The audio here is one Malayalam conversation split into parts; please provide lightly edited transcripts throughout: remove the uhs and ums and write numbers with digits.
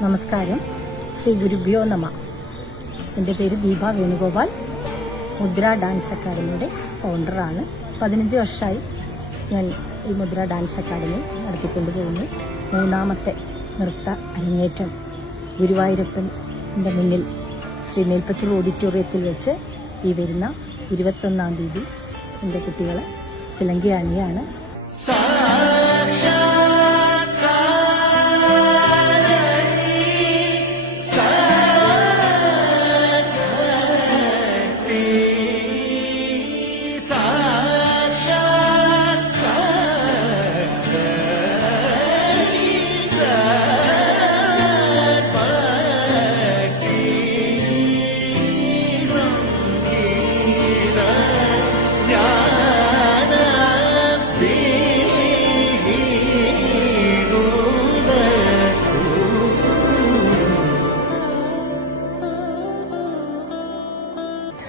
നമസ്കാരം. ശ്രീ ഗുരുഭ്യോ നമ. എൻ്റെ പേര് ദീപ വേണുഗോപാൽ. മുദ്ര ഡാൻസ് അക്കാദമിയുടെ ഫൗണ്ടറാണ്. 15 വർഷമായി ഞാൻ ഈ മുദ്ര ഡാൻസ് അക്കാദമി നടത്തിക്കൊണ്ടു പോകുന്നു. 3ാമത്തെ നൃത്ത അരങ്ങേറ്റം ഗുരുവായൂരപ്പൻ്റെ മുന്നിൽ ശ്രീ മേൽപ്പത്തൂർ ഓഡിറ്റോറിയത്തിൽ വെച്ച് ഈ വരുന്ന 21-ാം തീയതി എൻ്റെ കുട്ടികൾ ചിലങ്കി അണിയാണ്.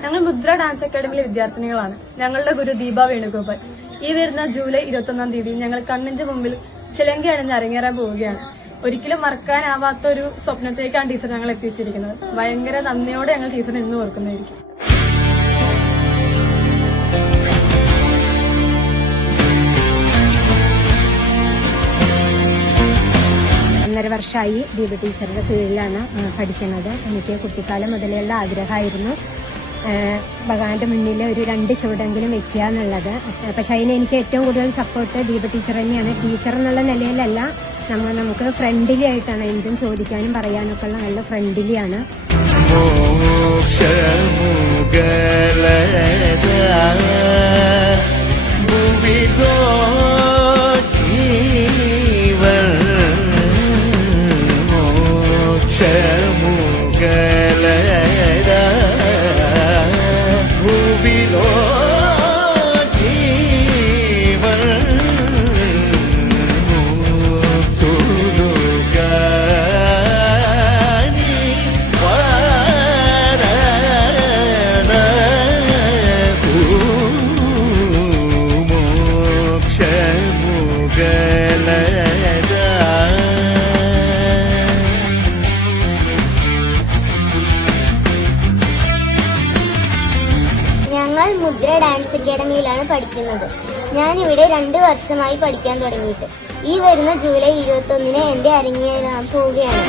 ഞങ്ങൾ മുദ്ര ഡാൻസ് അക്കാദമിയിലെ വിദ്യാർത്ഥിനികളാണ്. ഞങ്ങളുടെ ഗുരു ദീപ വേണുഗോപാൽ. ഈ വരുന്ന ജൂലൈ 21-ാം തീയതി ഞങ്ങൾ കണ്ണിന്റെ മുമ്പിൽ ചിലങ്കി അണിഞ്ഞ് അരങ്ങേറാൻ പോവുകയാണ്. ഒരിക്കലും മറക്കാനാവാത്ത ഒരു സ്വപ്നത്തേക്കാണ് ടീച്ചർ ഞങ്ങൾ എത്തിച്ചിരിക്കുന്നത്. ഭയങ്കര നന്ദിയോടെ ഞങ്ങൾ ടീച്ചറിനെ ഇന്ന് ഓർക്കുന്നതായിരിക്കും. ഒന്നര വർഷമായി ദീപ ടീച്ചറുടെ കീഴിലാണ് പഠിക്കുന്നത്. എനിക്ക് കുട്ടിക്കാലം മുതലുള്ള ആഗ്രഹമായിരുന്നു ഭഗവാന്റെ മുന്നിൽ ഒരു 2 ചുവടെങ്കിലും വെക്കുക എന്നുള്ളത്. പക്ഷെ അതിന് എനിക്ക് ഏറ്റവും കൂടുതൽ സപ്പോർട്ട് ദീപ ടീച്ചർ തന്നെയാണ്. ടീച്ചർ എന്നുള്ള നിലയിലല്ല, നമുക്ക് ഫ്രണ്ട്ലി ആയിട്ടാണ്. എന്തും ചോദിക്കാനും പറയാനൊക്കെ ഉള്ള നല്ല ഫ്രണ്ട്ലിയാണ്. ഞങ്ങൾ മുദ്ര ഡാൻസ് അക്കാദമിയിലാണ് പഠിക്കുന്നത്. ഞാനിവിടെ 2 വർഷമായി പഠിക്കാൻ തുടങ്ങിയിട്ട്. ഈ വരുന്ന ജൂലൈ 21-ന് എന്റെ അരങ്ങേറാൻ പോവുകയാണ്.